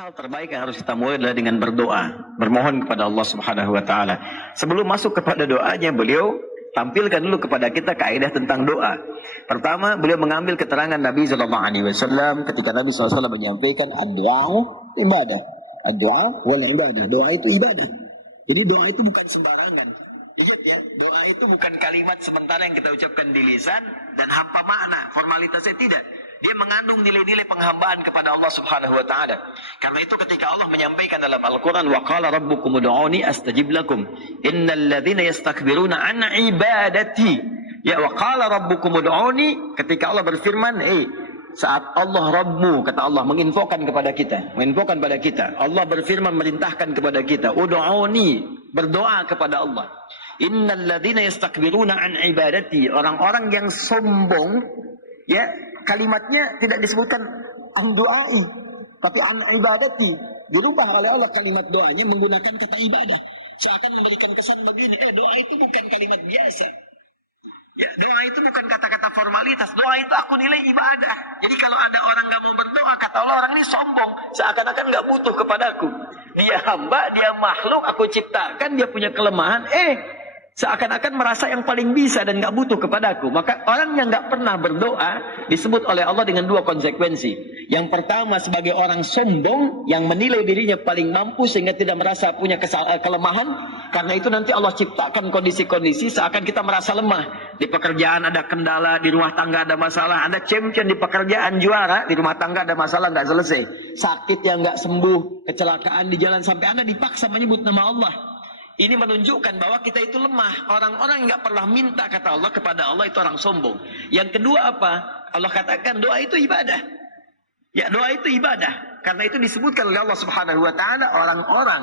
hal terbaik yang harus kita mulai adalah dengan berdoa, bermohon kepada Allah Subhanahu wa taala. Sebelum masuk kepada doanya, beliau tampilkan dulu kepada kita kaidah tentang doa. Pertama, beliau mengambil keterangan Nabi sallallahu alaihi wasallam ketika Nabi sallallahu alaihi wasallam menyampaikan ad-du'a ibadah. Ad-du'a wal ibadah. Doa itu ibadah. Jadi doa itu bukan sembarangan. Ingat ya, doa itu bukan kalimat sementara yang kita ucapkan di lisan dan hampa makna, formalitasnya tidak. Dia mengandung nilai-nilai penghambaan kepada Allah Subhanahu wa taala. Karena itu ketika Allah menyampaikan dalam Al-Qur'an, wa qala rabbukum ud'uni astajib lakum innal ladzina yastakbiruna an ibadati. Ya, wa qala rabbukum ud'uni, ketika Allah berfirman, saat Allah Rabbmu, kata Allah, menginfokan kepada kita, Allah berfirman, merintahkan kepada kita, ud'uni, berdoa kepada Allah. Innal ladzina yastakbiruna an ibadati, orang-orang yang sombong, ya, kalimatnya tidak disebutkan an du'ai, tapi an ibadati. Dirubah oleh Allah kalimat doanya menggunakan kata ibadah. Seakan memberikan kesan begini, doa itu bukan kalimat biasa. Ya, doa itu bukan kata-kata formalitas. Doa itu aku nilai ibadah. Jadi kalau ada orang nggak mau berdoa, kata Allah, orang ini sombong. Seakan-akan nggak butuh kepadaku. Dia hamba, dia makhluk, aku ciptakan, dia punya kelemahan. Seakan-akan merasa yang paling bisa dan nggak butuh kepadaku. Maka orang yang nggak pernah berdoa disebut oleh Allah dengan dua konsekuensi. Yang pertama, sebagai orang sombong yang menilai dirinya paling mampu sehingga tidak merasa punya kelemahan. Karena itu nanti Allah ciptakan kondisi-kondisi seakan kita merasa lemah. Di pekerjaan ada kendala, di rumah tangga ada masalah. Anda champion di pekerjaan, juara, di rumah tangga ada masalah nggak selesai. Sakit yang nggak sembuh, kecelakaan di jalan sampai Anda dipaksa menyebut nama Allah. Ini menunjukkan bahwa kita itu lemah. Orang-orang yang nggak pernah minta, kata Allah, kepada Allah itu orang sombong. Yang kedua apa? Allah katakan doa itu ibadah. Ya, doa itu ibadah. Karena itu disebutkan oleh Allah Subhanahu wa taala, orang-orang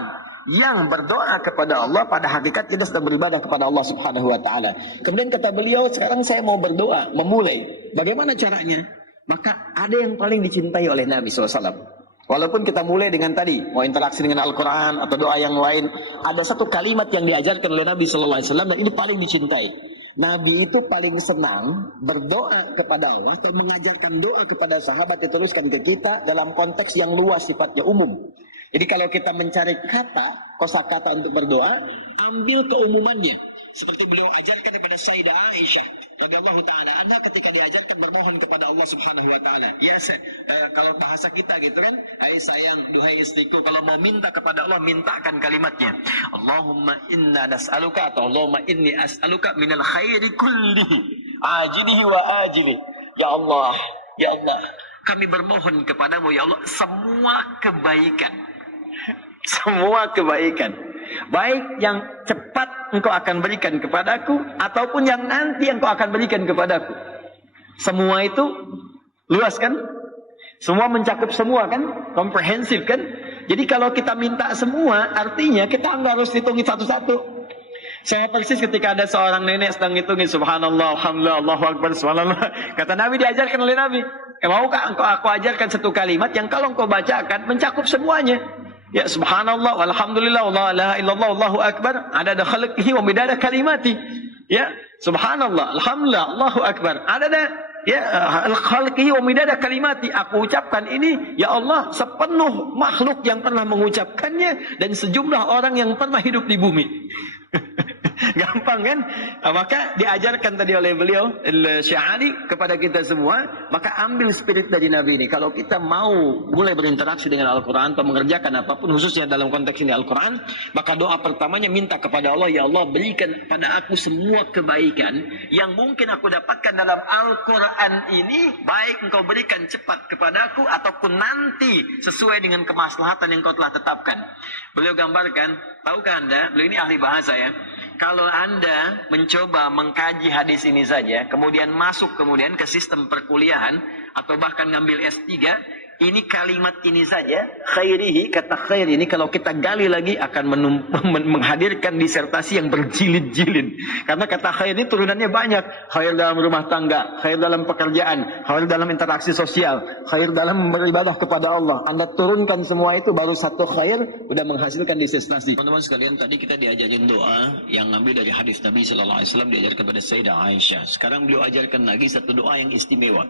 yang berdoa kepada Allah pada hakikatnya dia sedang beribadah kepada Allah Subhanahu wa taala. Kemudian kata beliau, sekarang saya mau berdoa, memulai. Bagaimana caranya? Maka ada yang paling dicintai oleh Nabi SAW. Walaupun kita mulai dengan tadi, mau interaksi dengan Al-Quran atau doa yang lain, ada satu kalimat yang diajarkan oleh Nabi SAW dan ini paling dicintai. Nabi itu paling senang berdoa kepada Allah atau mengajarkan doa kepada sahabat diteruskan ke kita dalam konteks yang luas sifatnya umum. Jadi kalau kita mencari kata, kosakata untuk berdoa, ambil keumumannya. Seperti beliau ajarkan kepada Sayyidah Aisyah radhiyallahu taala anha ketika diajarkan bermohon kepada Allah Subhanahu wa taala. Ya, kalau bahasa kita gitu kan, hai sayang, duhai istriku, kalau mau minta kepada Allah, mintakan kalimatnya. Allahumma inna nas'aluka atau Allahumma inni as'aluka minal khairi kullihi, ajilihi wa ajilihi. Ya Allah, kami bermohon kepadamu ya Allah semua kebaikan. Semua kebaikan. Baik yang cepat engkau akan berikan kepadaku ataupun yang nanti engkau akan berikan kepadaku. Semua itu luas kan? Semua mencakup semua kan? Komprehensif kan? Jadi kalau kita minta semua, artinya kita enggak harus hitungin satu-satu. Sama persis ketika ada seorang nenek sedang ngitungin subhanallah, alhamdulillah, Allahu akbar, subhanallah. Kata Nabi, diajarkan oleh Nabi, maukah engkau aku ajarkan satu kalimat yang kalau engkau bacakan mencakup semuanya? Ya, subhanallah, walhamdulillah, la ilaha illallah, Allahu akbar, adada khalqihi wa midada kalimati. Ya, subhanallah, alhamdulillah, Allahu akbar, adada khalqihi wa midada kalimati. Aku ucapkan ini, ya Allah, sepenuh makhluk yang pernah mengucapkannya dan sejumlah orang yang pernah hidup di bumi. Gampang kan? Maka diajarkan tadi oleh beliau Syahadi kepada kita semua. Maka ambil spirit dari Nabi ini. Kalau kita mau mulai berinteraksi dengan Al-Quran atau mengerjakan apapun, khususnya dalam konteks ini Al-Quran, maka doa pertamanya minta kepada Allah, ya Allah, berikan pada aku semua kebaikan yang mungkin aku dapatkan dalam Al-Quran ini, baik engkau berikan cepat kepadaku ataupun nanti sesuai dengan kemaslahatan yang kau telah tetapkan. Beliau gambarkan, tahukah Anda, beliau ini ahli bahasa ya, kalau Anda mencoba mengkaji hadis ini saja, kemudian masuk kemudian ke sistem perkuliahan, atau bahkan ngambil S3, ini kalimat ini saja, khairihi, kata khair ini kalau kita gali lagi akan menghadirkan disertasi yang berjilid-jilid. Karena kata khair ini turunannya banyak. Khair dalam rumah tangga, khair dalam pekerjaan, khair dalam interaksi sosial, khair dalam beribadah kepada Allah. Anda turunkan semua itu, baru satu khair sudah menghasilkan disertasi. Teman-teman sekalian, tadi kita diajarin doa yang ngambil dari hadis Nabi sallallahu alaihi wasallam, diajarkan kepada Sayyidah Aisyah. Sekarang beliau ajarkan lagi satu doa yang istimewa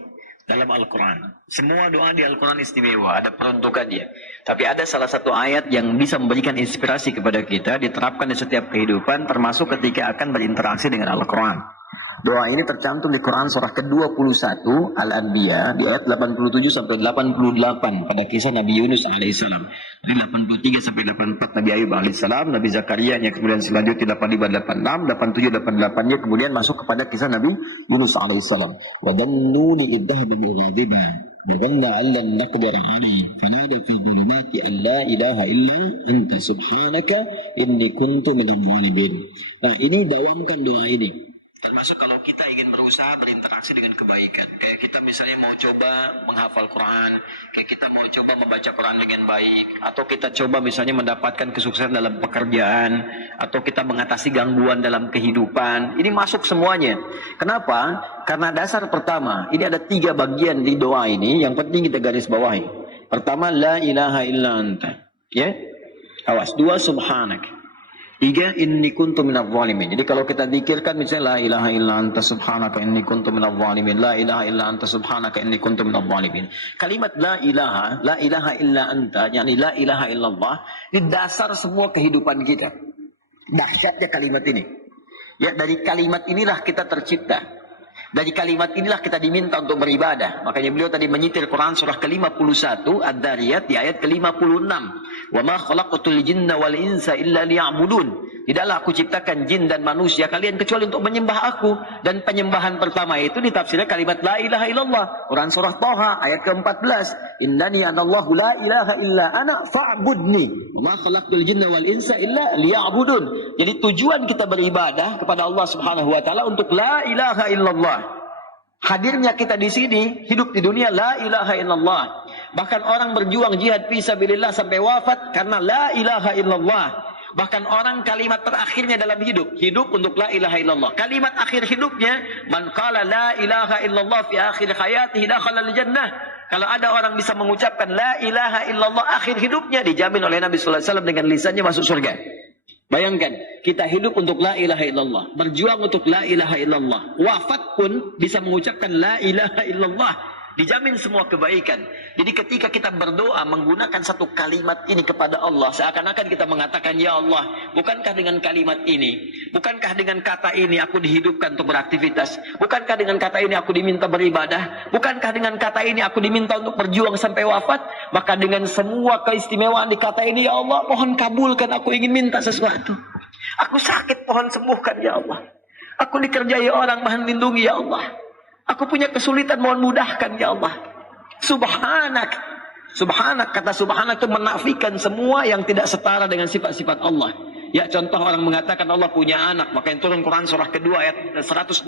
dalam Al-Quran. Semua doa di Al-Quran istimewa, ada peruntukannya. Tapi ada salah satu ayat yang bisa memberikan inspirasi kepada kita, diterapkan di setiap kehidupan, termasuk ketika akan berinteraksi dengan Al-Quran. Doa ini tercantum di Quran surah ke-21 Al-Anbiya di ayat 87 sampai 88 pada kisah Nabi Yunus alaihissalam. Dari 83 sampai 84 Nabi Ayub alaihissalam, Nabi Zakaria yang kemudian selanjutnya 85, 86, 87, 88-nya kemudian masuk kepada kisah Nabi Yunus alaihissalam. Wa dhannuni idzahaba bighadiba Dhanna allan naqdir alaihi fanada fi dhulumati an la ilaha illa anta subhanaka inni kuntu minadh dhalimin. Nah, ini dawamkan doa ini. Termasuk kalau kita ingin berusaha berinteraksi dengan kebaikan. Kayak kita misalnya mau coba menghafal Quran, kayak kita mau coba membaca Quran dengan baik, atau kita coba misalnya mendapatkan kesuksesan dalam pekerjaan, atau kita mengatasi gangguan dalam kehidupan. Ini masuk semuanya. Kenapa? Karena dasar pertama, ini ada 3 bagian di doa ini yang penting kita garis bawahi. Pertama, la ilaha illa anta. Ya? Awas. 2, subhanak. 3, inni kuntu minadh dhalimin. Jadi kalau kita zikirkan misalnya la ilaha illa anta subhanaka inni kuntu minadh dhalimin, la ilaha illa anta subhanaka inni kuntu minadh dhalimin. Kalimat la ilaha illa anta, yakni la ilaha illallah, di dasar semua kehidupan kita. Dahsyatnya kalimat ini. Ya, dari kalimat inilah kita tercipta. Dari kalimat inilah kita diminta untuk beribadah. Makanya beliau tadi menyitir Quran surah ke-51 Ad-Dariyat di ayat ke-56. Wa ma khalaqatul jinna wal insa illa liya'budun. Tidaklah aku ciptakan jin dan manusia kalian kecuali untuk menyembah aku. Dan penyembahan pertama itu ditafsirkan kalimat la ilaha illallah. Quran surah Thaha ayat ke-14. Innani anallahu la ilaha illa ana fa'budni. Wa ma khalaqatul jinna wal insa illa liya'budun. Jadi tujuan kita beribadah kepada Allah Subhanahu wa taala untuk la ilaha illallah. Hadirnya kita di sini, hidup di dunia la ilaha illallah. Bahkan orang berjuang jihad fisabilillah sampai wafat karena la ilaha illallah. Bahkan orang kalimat terakhirnya dalam hidup untuk la ilaha illallah. Kalimat akhir hidupnya, man qala la ilaha illallah fi akhir hayatihi dakhala al-jannah. Kalau ada orang bisa mengucapkan la ilaha illallah akhir hidupnya, dijamin oleh Nabi sallallahu alaihi wasallam dengan lisannya masuk surga. Bayangkan, kita hidup untuk la ilaha illallah, berjuang untuk la ilaha illallah. Wafat pun bisa mengucapkan la ilaha illallah. Dijamin semua kebaikan. Jadi ketika kita berdoa menggunakan satu kalimat ini kepada Allah, seakan-akan kita mengatakan, ya Allah, bukankah dengan kalimat ini, bukankah dengan kata ini aku dihidupkan untuk beraktivitas, bukankah dengan kata ini aku diminta beribadah, bukankah dengan kata ini aku diminta untuk berjuang sampai wafat, maka dengan semua keistimewaan di kata ini, ya Allah, mohon kabulkan, aku ingin minta sesuatu. Aku sakit, mohon sembuhkan, ya Allah. Aku dikerjai orang, mohon lindungi, ya Allah. Aku punya kesulitan, mohon mudahkan, ya Allah. Subhanak. Subhanak, kata subhanak itu menafikan semua yang tidak setara dengan sifat-sifat Allah. Ya, contoh orang mengatakan Allah punya anak, maka yang turun Quran surah kedua ayat 116.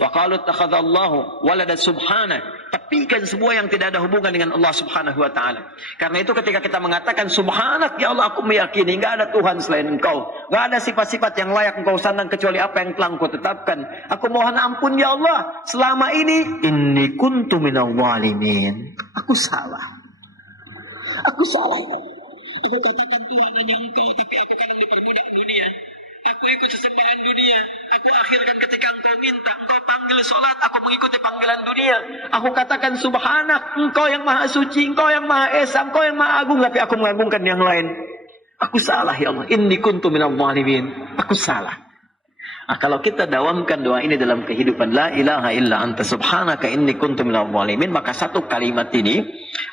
Wa qalu ittakhadallahu walada subhana. Tepikan semua yang tidak ada hubungan dengan Allah Subhanahu wa taala. Karena itu ketika kita mengatakan subhanak, ya Allah, aku meyakini enggak ada Tuhan selain Engkau. Enggak ada sifat-sifat yang layak Engkau sandang kecuali apa yang telah Engkau tetapkan. Aku mohon ampun, ya Allah, selama ini inni kuntu minadh dhalimin. Aku salah. Aku salah. Aku katakan Tuhan hanya Engkau, tapi aku kadang diperbudak dunia. Aku ikut sesembahan dunia. Aku akhirkan ketika Engkau minta, Engkau panggil sholat, aku mengikuti panggilan dunia. Aku katakan subhanak, Engkau yang maha suci, Engkau yang maha esa, Engkau yang maha agung, tapi aku mengagungkan yang lain. Aku salah, ya Allah. Inni kuntu minadh dhalimin. Aku salah. Nah, kalau kita dawamkan doa ini dalam kehidupan, la ilaha illa anta subhanaka inni kuntu minadh dhalimin, maka satu kalimat ini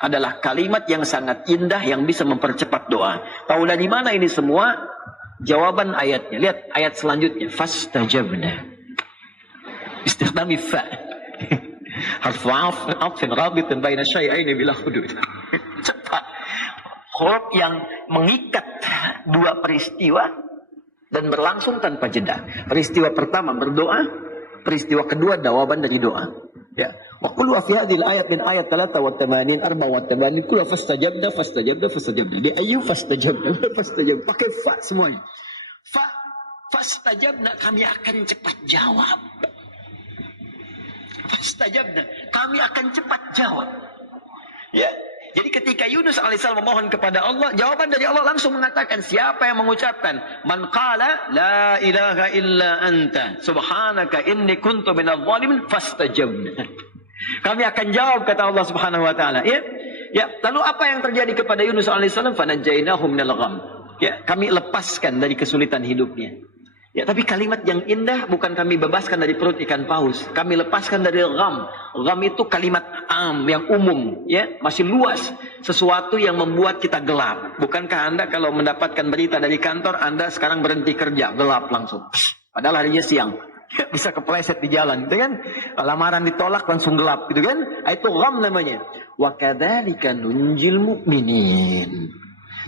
adalah kalimat yang sangat indah yang bisa mempercepat doa. Tahu dari mana ini semua? Jawaban ayatnya. Lihat ayat selanjutnya. Fastajabna. Istikhdami fa. Harfu atfin rabitin baina syai'aini bila hudud. Cepat. Huruf yang mengikat dua peristiwa dan berlangsung tanpa jeda. Peristiwa pertama berdoa, peristiwa kedua jawaban dari doa. Ya. Wa qul wa fi hadhihi al-ayat min ayat 83 84 kullu fastajabna. Di ayu fastajabna. Pakai fa semuanya. Fastajabna, kami akan cepat jawab. Fastajabna, kami akan cepat jawab. Ya. Jadi ketika Yunus alaihissalam memohon kepada Allah, jawaban dari Allah langsung mengatakan, siapa yang mengucapkan man qala la ilaha illa anta subhanaka inni kuntu minadh dhalimin fastajabna. Kami akan jawab, kata Allah Subhanahu wa taala. Ya. Ya, lalu apa yang terjadi kepada Yunus alaihissalam? Fanajainahu minal gham. Ya, kami lepaskan dari kesulitan hidupnya. Ya, tapi kalimat yang indah bukan kami bebaskan dari perut ikan paus. Kami lepaskan dari gham. Gham itu kalimat am, yang umum. Ya, masih luas. Sesuatu yang membuat kita gelap. Bukankah Anda kalau mendapatkan berita dari kantor, Anda sekarang berhenti kerja, gelap langsung. Padahal harinya siang. Bisa kepleset di jalan, gitu kan? Lamaran ditolak langsung gelap, gitu kan? Itu gham namanya. Wa kadzalika nunjil mu'minin.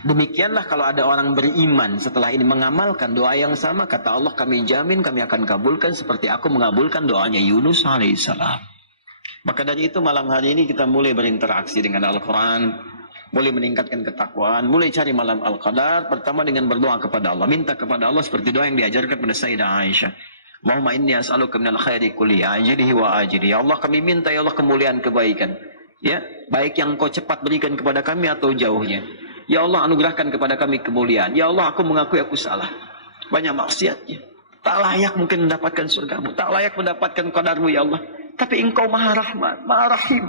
Demikianlah kalau ada orang beriman setelah ini mengamalkan doa yang sama, kata Allah, kami jamin kami akan kabulkan seperti aku mengabulkan doanya Yunus alaihissalam. Maka dari itu malam hari ini kita mulai berinteraksi dengan Al-Quran, mulai meningkatkan ketakwaan, mulai cari malam Al-Qadar, pertama dengan berdoa kepada Allah, minta kepada Allah seperti doa yang diajarkan pada Sayyidah Aisyah. Allahumma inni as'aluka minal khairi kulli ajilihi wa ajilihi. Ya Allah, kami minta ya Allah kemuliaan kebaikan. Ya, baik yang kau cepat berikan kepada kami atau jauhnya. Ya Allah, anugerahkan kepada kami kemuliaan. Ya Allah, aku mengakui aku salah. Banyak maksiatnya. Tak layak mungkin mendapatkan surgamu. Tak layak mendapatkan qadarmu ya Allah. Tapi engkau maha rahmat, maha rahim.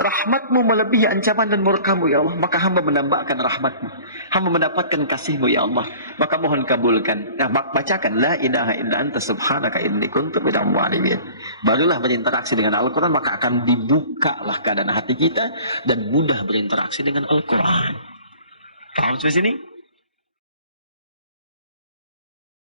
Rahmatmu melebihi ancaman dan murkamu ya Allah. Maka hamba menambahkan rahmatmu. Hamba mendapatkan kasihmu ya Allah. Maka mohon kabulkan. Nah, bacakan. La ilaha illa anta subhanaka inni kuntu minadh dhalimin. Barulah berinteraksi dengan Al-Quran. Maka akan dibukalah keadaan hati kita. Dan mudah berinteraksi dengan Al-Quran. Paham sampai sini?